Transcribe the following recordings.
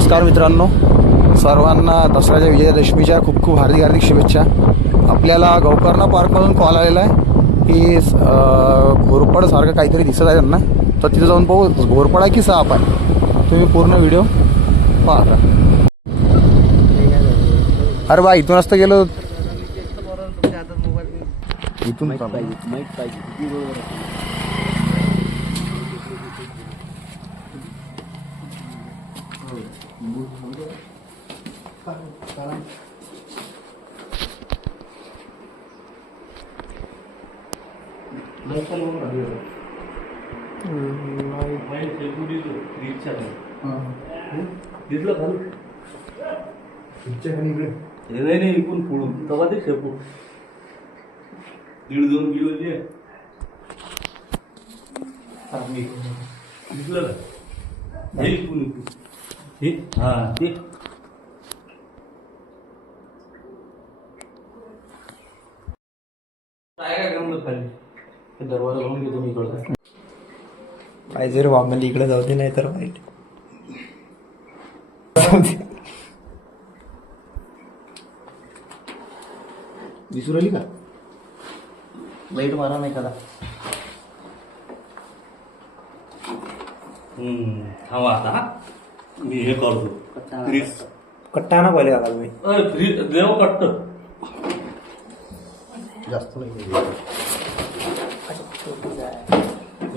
नमस्कार मित्रांनो. सर्वांना दसऱ्याच्या विजयादशमीच्या खूप खूप हार्दिक हार्दिक शुभेच्छा. आपल्याला गौकर्णा पार्कमधून कॉल आलेला आहे की घोरपडसारखं काहीतरी दिसत आहे त्यांना. तर तिथं जाऊन पाहू घोरपड आहे की साप आहे? तुम्ही पूर्ण व्हिडिओ पाहता. अरे बा इथून असतं गेलो. इथून 나랑 맛있는 건 아니에요. 음, 과연 제구리도 그립잖아요. 아, 이리로 가면 진짜 하니 그래. 얘네는 이건 보름 더 가도 되고. 일동 기운이 사람이 일러. 내일 분이 예? 아, 예? दरवाजा लावून घेतो मी इकडचा. पाहिजे रे बाबांनी इकडे जाऊ दे नाही तर वाईट दिसू राहिली का? लाइट मारा नाही का हम्म थांबा आता हा. मी हे करतो. फ्रीज कट्टा ना पहिले आला तुम्ही. अरे फ्रीज देव कट्ट. जास्त नाही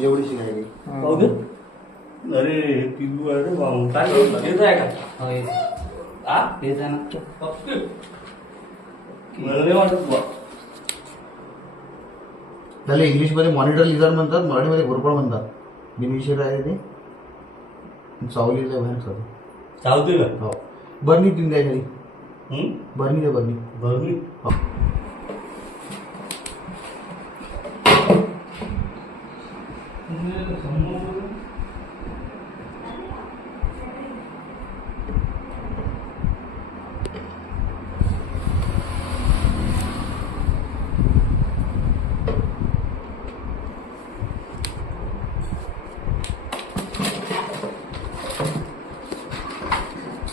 एवढीशी पाहू दे. अरे हे पिल्लू आहे रे बाबू काय करतो? हेच आहे का? हा मला नाही वाटत बुवा. त्याला इंग्लिशमध्ये मॉनिटर लिझर म्हणतात मराठीमध्ये घोरपड म्हणतात. बिनविषय आहे ते. चावलीचं बाहेर सर. चालतोय का हो. बर्नी तीन द्या घरी. हम्म? बर्नी द्या बर्नी. भरणी 那个什么？哎呀，再那个。哎。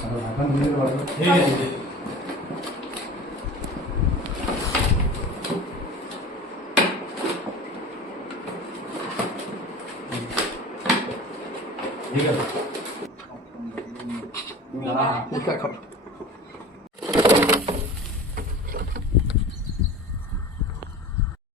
来了，刚才你那个，哎。一个。你干啥？你干啥？